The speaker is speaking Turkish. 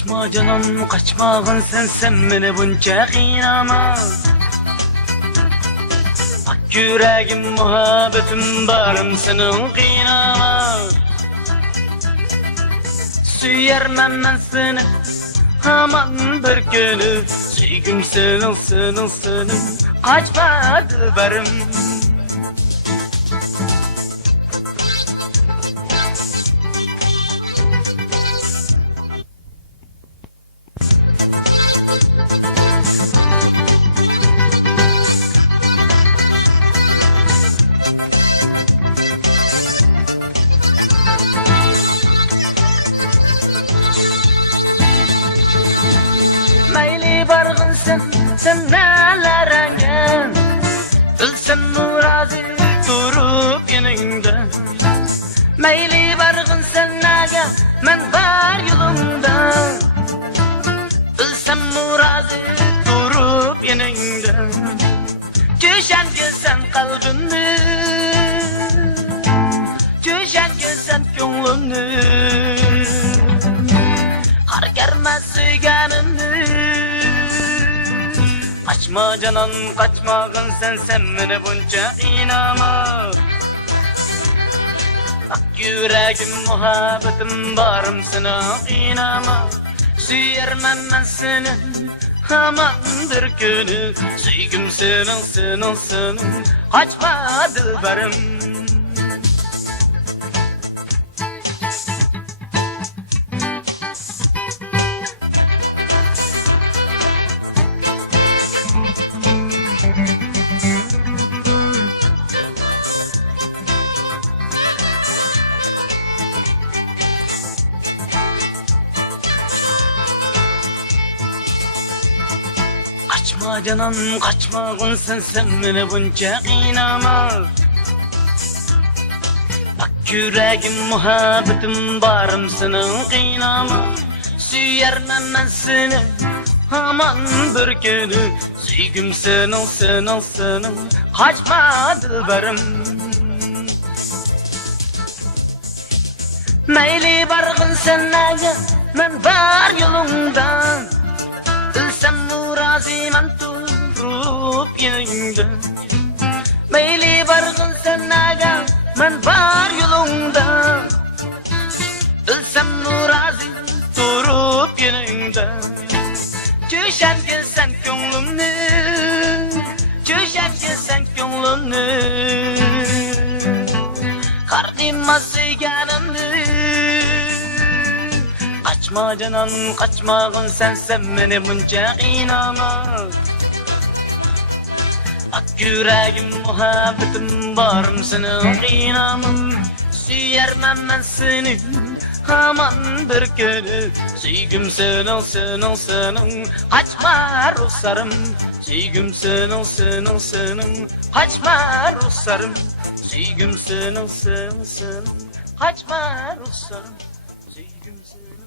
Kaçma canım kaçmağın sen beni bunca kıynama. Bak yüreğim muhabbetim barım senin kıynama. Süyermem ben seni aman bir günü. Sevgim senin kaçma dilberim. Mayli bargın sen nelerenge. Bilsem razı durup yanında. Mayli bargın sen nege, men var yolunda. Bilsem razı durup yanında. Düşen sen kalbini, düşen sen gönlünü. Har gelmez süganını. Kaçma canım kaçmağın sen beni bunca inama. Bak yüreğim muhabbetim barım sana inama. Süyermem ben seni aman bir günü. Sevgim senin kaçma dilberim. Kaçma canım kaçmağın sen beni bunca kıynama. Bak yüreğim muhabbetim barım senin kıynama. Süyermem ben seni aman bir günü. Sevgim senin kaçma dilberim. Mayli bargın sen nege, men var yolundan. Bilsem razı men durup yanında. Mayli bargın sen nege, men var yolunda. Bilsem razı durup yanında. Düşen sen gönlümü, düşen sen gönlümü. Karnıma sıyganımdı. Kaçma canım kaçmağın sen beni bunca inama. Bak yüreğim muhabbetim barım senin inamım. Süyermem ben seni aman bir günü. Sevgim senin kaçma ruhsarım. Sevgim senin kaçma ruhsarım. Sevgim senin kaçma ruhsarım. Sevgim senin